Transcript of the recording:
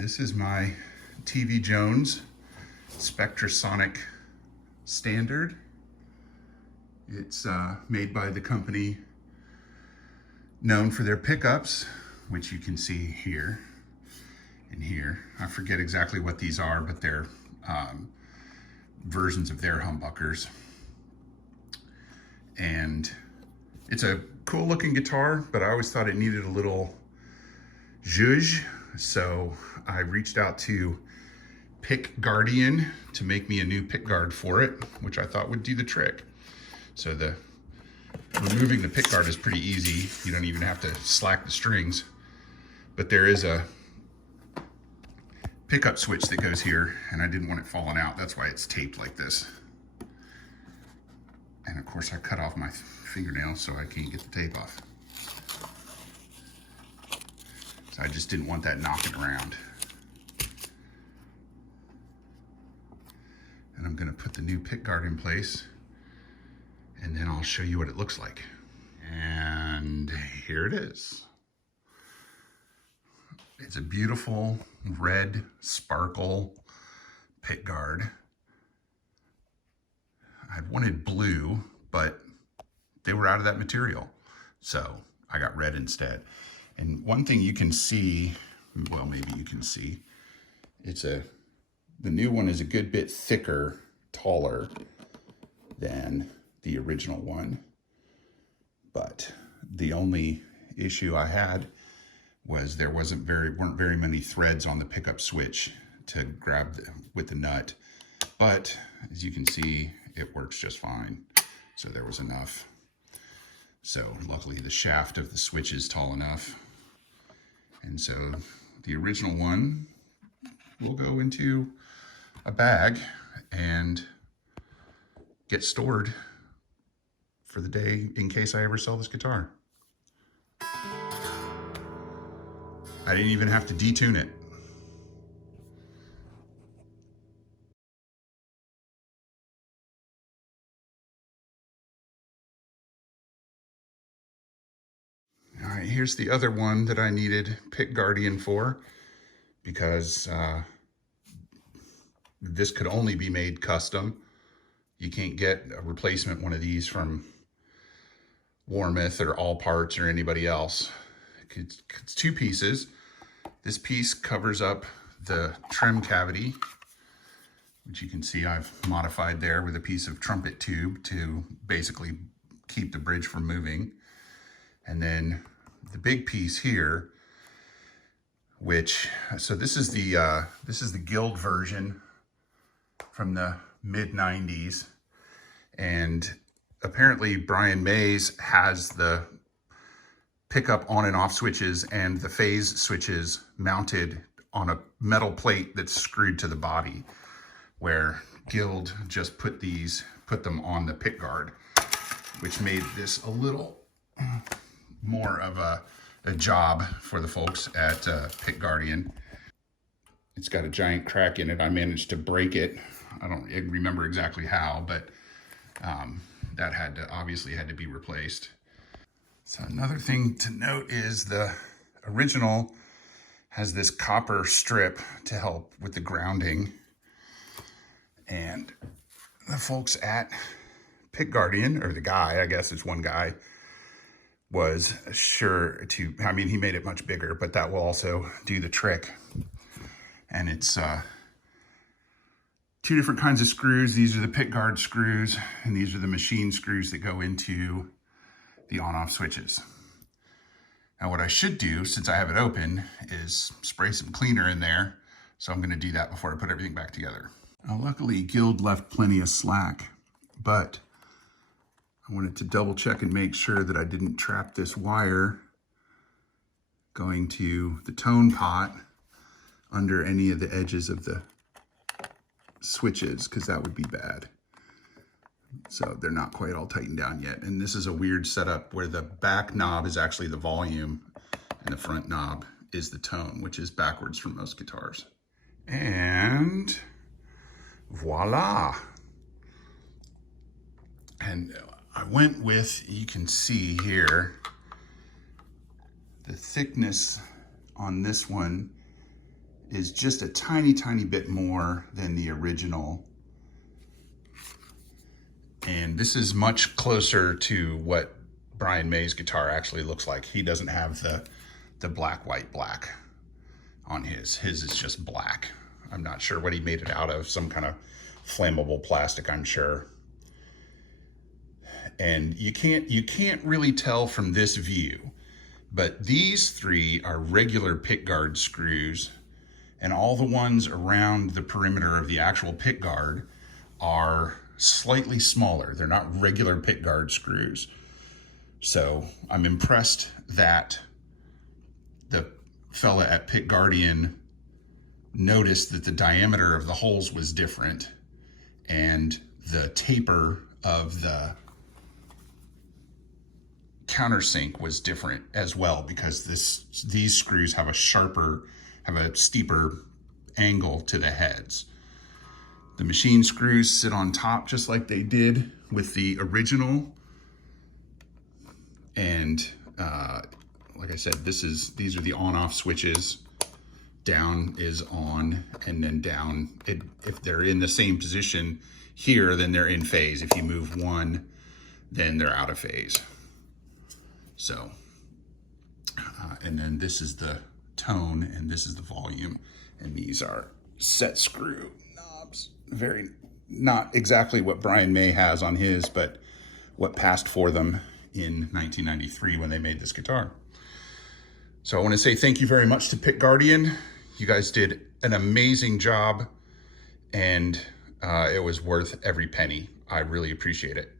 This is my TV Jones Spectra Sonic Standard. It's made by the company known for their pickups, which you can see here and here. I forget exactly what these are, but they're versions of their humbuckers. And it's a cool looking guitar, but I always thought it needed a little zhuzh. So I reached out to Pickguardian to make me a new pickguard for it, which I thought would do the trick. So removing the pickguard is pretty easy. You don't even have to slack the strings, but there is a pickup switch that goes here, and I didn't want it falling out. That's why it's taped like this. And of course I cut off my fingernails so I can't get the tape off. So I just didn't want that knocking around. And I'm gonna put the new pickguard in place, and then I'll show you what it looks like. And here it is. It's a beautiful red sparkle pickguard. I wanted blue, but they were out of that material. So I got red instead. And one thing you can see, well, maybe you can see, the new one is a good bit thicker, taller than the original one. But the only issue I had was there weren't very many threads on the pickup switch to grab with the nut. But as you can see, it works just fine. So there was enough. So luckily the shaft of the switch is tall enough. And so the original one will go into a bag and get stored for the day in case I ever sell this guitar. I didn't even have to detune it. All right, here's the other one that I needed Pickguardian for, because this could only be made custom. You can't get a replacement one of these from Warmouth or All Parts or anybody else. It's two pieces. This piece covers up the trim cavity, which you can see I've modified there with a piece of trumpet tube to basically keep the bridge from moving. And then the big piece here, so this is the Guild version from the mid-90s. And apparently Brian Mays has the pickup on and off switches and the phase switches mounted on a metal plate that's screwed to the body, where Guild just put them on the pickguard, which made this a little more of a job for the folks at Pickguardian. It's got a giant crack in it. I managed to break it. I don't remember exactly how, but that obviously had to be replaced. So another thing to note is the original has this copper strip to help with the grounding. And the folks at Pickguardian, or the guy, I guess it's one guy, was sure to, he made it much bigger, but that will also do the trick. And it's two different kinds of screws. These are the pickguard screws, and these are the machine screws that go into the on-off switches. Now what I should do, since I have it open, is spray some cleaner in there. So I'm gonna do that before I put everything back together. Now luckily Guild left plenty of slack, but I wanted to double check and make sure that I didn't trap this wire going to the tone pot under any of the edges of the switches, because that would be bad. So they're not quite all tightened down yet. And this is a weird setup where the back knob is actually the volume and the front knob is the tone, which is backwards for most guitars. And voila. And I went with, you can see here, the thickness on this one is just a tiny, tiny bit more than the original. And this is much closer to what Brian May's guitar actually looks like. He doesn't have the black, white, black on his. His is just black. I'm not sure what he made it out of, some kind of flammable plastic, I'm sure. And you can't really tell from this view, but these three are regular pickguard screws, and all the ones around the perimeter of the actual pickguard are slightly smaller. They're not regular pickguard screws. So I'm impressed that the fella at Pickguardian noticed that the diameter of the holes was different and the taper of the countersink was different as well, because these screws have a steeper angle to the heads. The machine screws sit on top just like they did with the original. And like I said, these are the on-off switches. Down is on, and then down, if they're in the same position here, then they're in phase. If you move one, then they're out of phase. So, and then this is the tone, and this is the volume, and these are set screw knobs. Not exactly what Brian May has on his, but what passed for them in 1993 when they made this guitar. So I want to say thank you very much to Pickguardian. You guys did an amazing job, and it was worth every penny. I really appreciate it.